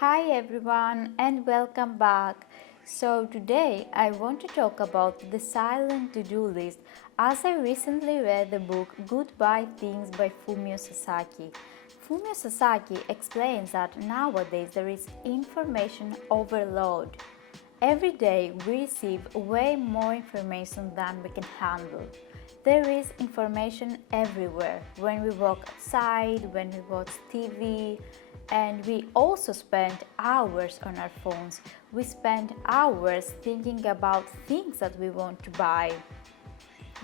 Hi everyone and welcome back. So today I want to talk about the silent to-do list as I recently read the book Goodbye Things by Fumio Sasaki. Fumio Sasaki explains that nowadays there is information overload. Every day we receive way more information than we can handle. There is information everywhere when we walk outside, when we watch TV, and we also spend hours on our phones. We spend hours thinking about things that we want to buy.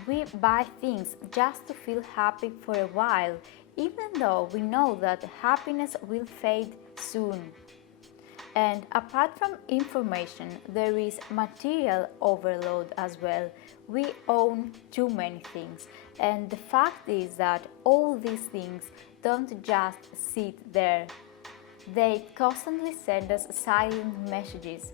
We buy things just to feel happy for a while, even though we know that happiness will fade soon. And apart from information, there is material overload as well. We own too many things, and the fact is that all these things don't just sit there. They constantly send us silent messages.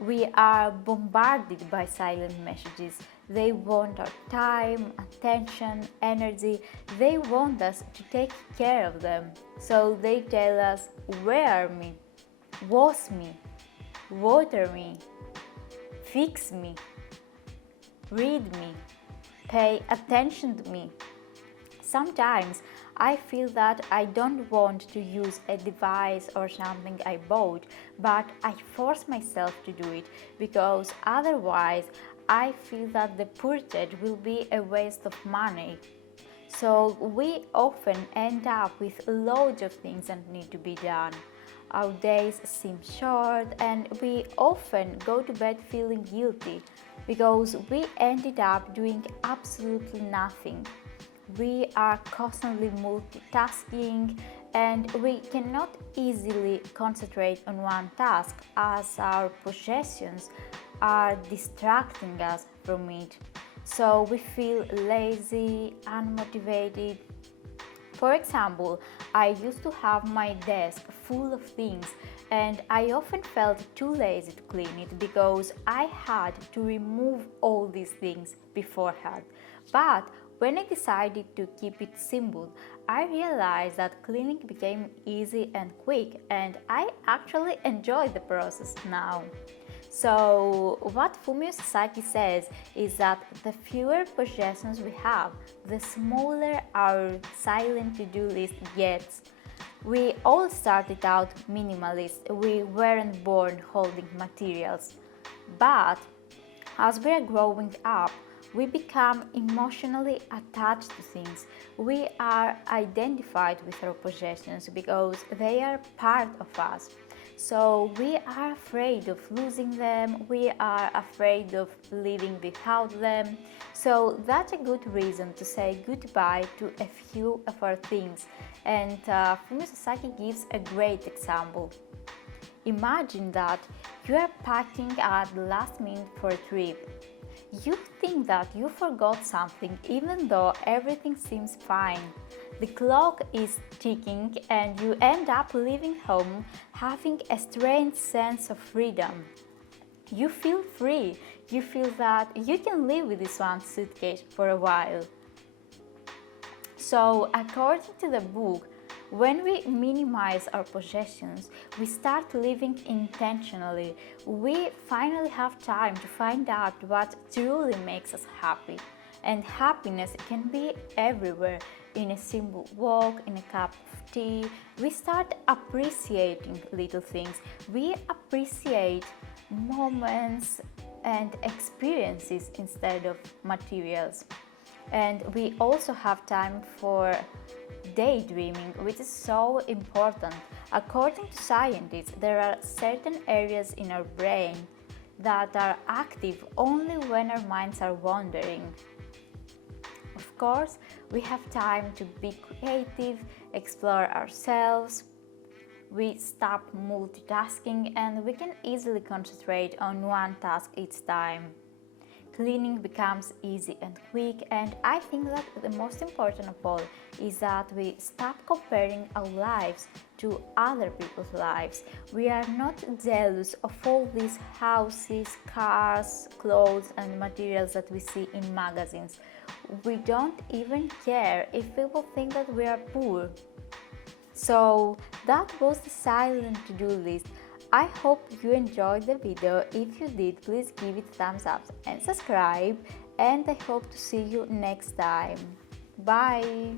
We are bombarded by silent messages. They want our time, attention, energy. They want us to take care of them. So they tell us, wear me, wash me, water me, fix me, read me, pay attention to me. Sometimes I feel that I don't want to use a device or something I bought, but I force myself to do it because otherwise I feel that the purchase will be a waste of money. So we often end up with loads of things that need to be done. Our days seem short and we often go to bed feeling guilty because we ended up doing absolutely nothing. We are constantly multitasking and we cannot easily concentrate on one task as our possessions are distracting us from it. So we feel lazy, unmotivated. For example, I used to have my desk full of things and I often felt too lazy to clean it because I had to remove all these things beforehand. But when I decided to keep it simple, I realized that cleaning became easy and quick, and I actually enjoy the process now. So, what Fumio Sasaki says is that the fewer possessions we have, the smaller our silent to-do list gets. We all started out minimalist, we weren't born holding materials. But as we are growing up, we become emotionally attached to things. We are identified with our possessions because they are part of us. So we are afraid of losing them, we are afraid of living without them. So that's a good reason to say goodbye to a few of our things. And Fumio Sasaki gives a great example. Imagine that you are packing at the last minute for a trip. You think that you forgot something even though everything seems fine. The clock is ticking and you end up leaving home having a strange sense of freedom. You feel free. You feel that you can live with this one suitcase for a while. So, according to the book, when we minimize our possessions, we start living intentionally. We finally have time to find out what truly makes us happy. And happiness can be everywhere. In a simple walk, in a cup of tea. We start appreciating little things. We appreciate moments and experiences instead of materials. And we also have time for daydreaming, which is so important. According to scientists, there are certain areas in our brain that are active only when our minds are wandering. Of course, we have time to be creative, explore ourselves. We stop multitasking and we can easily concentrate on one task each time. Cleaning becomes easy and quick, and I think that the most important of all is that we stop comparing our lives to other people's lives. We are not jealous of all these houses, cars, clothes and materials that we see in magazines. We don't even care if people think that we are poor. So that was the silent to-do list. I hope you enjoyed the video. If you did, please give it a thumbs up and subscribe, and I hope to see you next time. Bye!